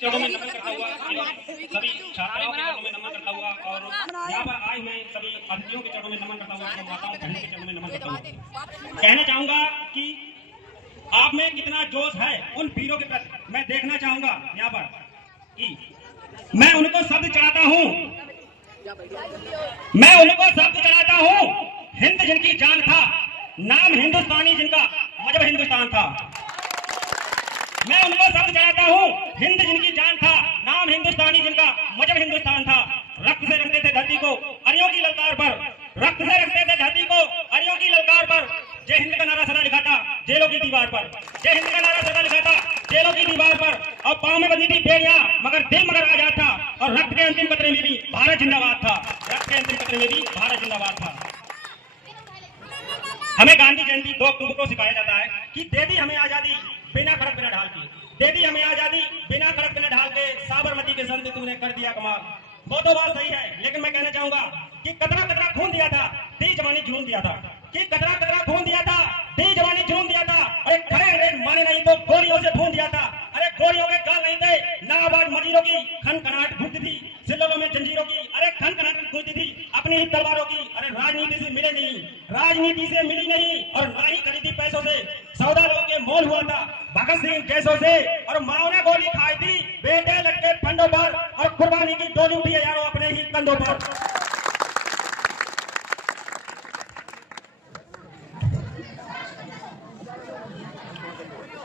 चरणों में नमन करता हुआ सभी छात्राओं के चरणों में नमन करता हुआ और यहाँ पर आए हुए सभी अतिथियों के चरणों में नमन करता हुआ माताओं बहनों के चरणों में नमन करता हुआ कहना चाहूंगा कि आप में कितना जोश है उन वीरों के प्रति मैं देखना चाहूंगा यहाँ पर कि मैं उनको शब्द चढ़ाता हूँ, मैं उनको शब्द चढ़ाता हूँ। हिंद जिनकी जान था, नाम हिंदुस्तानी जिनका मजहब हिंदुस्तान था। मैं उनको शब्द चढ़ाता हूँ, हिंद जिनकी जान था, नाम हिंदुस्तानी जिनका मजहब हिंदुस्तान था। रक्त से रखते थे धरती को अरियों की ललकार पर, रक्त से रखते थे धरती को अरियों की ललकार पर। जय हिंद का नारा सदा लिखा था जेलों की दीवार पर, जय हिंद का नारा सदा लिखा था जेलों की दीवार पर। और पांव में बंधी थी बेड़ियां मगर दिल मगर आजाद था। और रक्त के अंतिम कतरे में भी भारत जिंदाबाद था, रक्त के अंतिम कतरे में भी भारत जिंदाबाद था। हमें गांधी जयंती 2 अक्टूबर को सिखाया जाता है कि दे दी हमें आजादी बिना खड़क बिना ढाल के, दे दी हमें आजादी बिना खड़क बिना ढाल के। साबरमती के संत तूने कर दिया कमाल। वो तो बात सही है, लेकिन मैं कहना चाहूंगा कि कतरा कतरा खून दिया था, दी जवानी जुनून दिया था, कि कतरा कतरा खून दिया था, दी जवानी जुनून दिया था। अरे खड़े खड़े माने नहीं तो गोलियों से भून दिया था। अरे गोलियों के गाल नहीं थे ना, आवाज मजीरों की खनखनाहट गूंजती थी, सिलों में जंजीरों की अरे खनखनाहट गूंजती थी, अपनी ही तलवारों की। अरे राजनीति से मिले नहीं, राजनीति से मिली नहीं और ना ही खरीदी पैसों से। सौदा लोगों के मोल हुआ था भगत सिंह जैसों से। और माओ ने गोली खाई थी बेटे लटके फंडों पर, और कुर्बानी की डोली उठी है यारों अपने ही कंधों पर।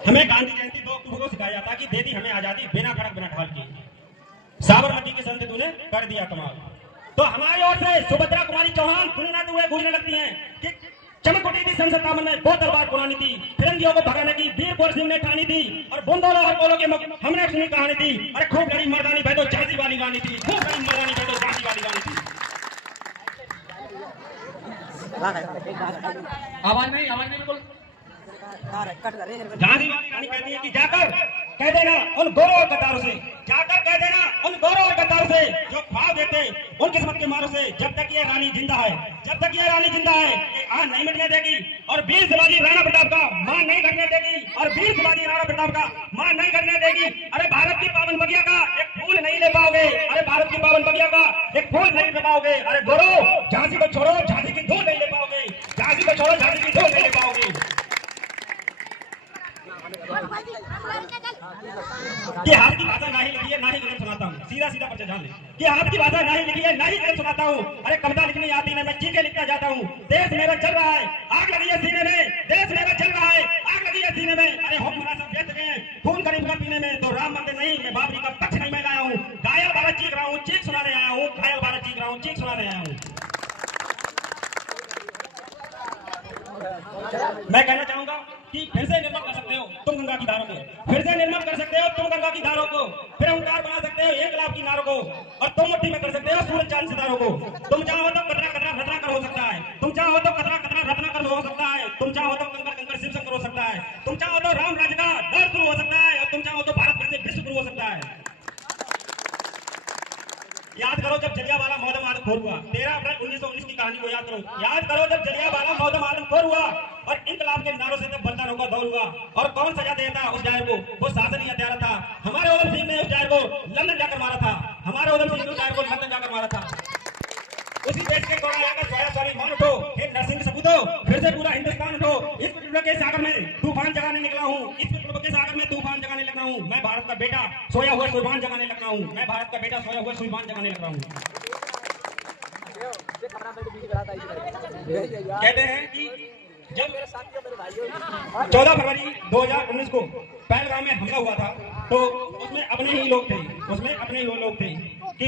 हमें गांधी जयंती 2 अक्टूबर को सिखाया जाता है कि दे दी हमें आजादी बिना खड़क बिना ढाल के। साबरमती के संत तूने कर दिया कमाल। तो हमारी ओर से सुभद्रा कुमारी चौहान गुनगुनाते हुए गूंजने लगती हैं कि चमक उठी थी सन 57 में, वो तलवार पुरानी थी, फिरंगियों को भगाने की वीर कुंवर सिंह ने ठानी थी। और बुंदोलो हर बोलो के हमने सुनी कहानी थी। अरे खूब गरीब मर्दानी भाई तो झांसी वाली गानी थी, खूब गरीब मर्दानी भाई तो झांसी वाली गानी थी। आवाज नहीं बिल्कुल। झांसी वाली रानी कहती है कि जाकर कह देना उन गोरों और गद्दारों से, जाकर कह देना उन गोरों और गद्दारों से जो ख्वाब देते उन किस्मत के मारों से। जब तक ये रानी जिंदा है, जब तक ये रानी जिंदा है, ये आन नहीं मिटने देगी। और वीर शिवाजी राणा प्रताप का मान नहीं घटने देगी, और वीर शिवाजी राणा प्रताप का मान नहीं घटने देगी। अरे भारत की पावन बगिया का एक फूल नहीं ले पाओगे, अरे भारत की पावन बगिया का एक फूल नहीं ले पाओगे। अरे गोरो झांसी को छोड़ो, झांसी की धूल नहीं ले पाओगे, झांसी को छोड़ो, झांसी की धूल नहीं ले पाओगे। कि हाथ की भाषा ना ही लिखी है ना ही गलत सुनाता हूँ, सीधा सीधा परिचय जान ले कि हाथ की भाषा ना ही लिखी है ना ही गलत सुनाता हूँ। अरे कविता लिखनी आती है, मैं चीखे लिखता जाता हूँ। देश मेरा चल रहा है, आग लगी है सीने में, देश मेरा चल रहा है, आग लगी है सीने में। अरे हुक्मरान सब व्यस्त गए खून गरीब का पीने में, तो राम मंदिर नहीं मैं बाबरी का पक्ष नहीं मैं लाया हूँ। घायल भारत चीख रहा हूँ, चीख सुनाने आया हूँ, घायल भारत चीख रहा हूँ, चीख सुनाने आया हूँ। मैं कहना चाहूंगा कि फिर से निर्मल कर सकते हो तुम गंगा की धारों को, फिर से निर्मल कर सकते हो तुम गंगा की धारों को, फिर ओंकार बना सकते हो इनकलाब की नारों को, और तुम मुट्ठी में कर सकते हो सूरज चांद सितारों को। तुम चाहो तो कतरा कतरा रत्ना कर हो सकता है, तुम चाहो तो कतरा कतरा रत्ना कर हो सकता है, तुम चाहो तो कंकर कंकर शिव शंकर हो सकता है, तुम चाहो तो राम राज्य का दौर शुरू हो सकता है, और तुम चाहो तो भारत से विश्व शुरू हो सकता है। याद करो जब जलियांवाला मौदम आदमखोर हुआ, 13 अप्रैल 1919 की कहानी को याद करो। याद करो जब जलियांवाला मौदम आदमखोर हुआ और इनकलाब के नारों से जब बलिदानों का दौर हुआ। और कौन सजा देता उस जाहिर को, वो शासनीय हत्यारा था। हमारे उधम सिंह ने उस जाहिर को लंदन जाकर मारा था, हमारे उधम सिंह ने उस जाहिर को लंदन जाकर मारा था। उसी देश के कोना का सोया स्वामी मान उठो, हे नरसिंह सपूतो, फिर से पूरा हिंदुस्तान उठो। इस विप्लव के सागर में तूफान जगाने निकला हूँ, इस विप्लव के सागर में तूफान जगाने लगा हूँ। मैं भारत का बेटा सोया हुआ सुइबान जगाने लगा हूँ, मैं भारत का बेटा सोया हुआ सुइबान जगाने लगा हूँ। कहते हैं कि जब 14 फरवरी 2019 को पहलगाम में हमला हुआ था, तो उसमें अपने ही लोग थे, उसमें अपने ही लोग थे कि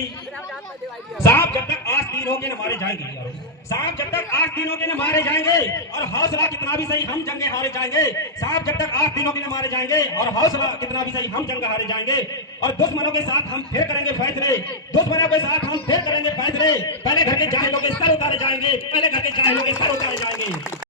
सांप जब तक आस्तीन होके न मारे जाएंगे, सांप जब तक आस्तीन होके न मारे जाएंगे, और हौसला कितना भी सही हम जंगे हारे जाएंगे। सांप जब तक आस्तीन होके न मारे जाएंगे, और हौसला कितना भी सही हम जंग हारे जाएंगे। और दुश्मनों के साथ हम फिर करेंगे फैसले, दुश्मनों के साथ हम फिर करेंगे फैसले। पहले घर के जाहिलों के सर उतारे जाएंगे, पहले घर के जाहिलों के सर उतारे जाएंगे।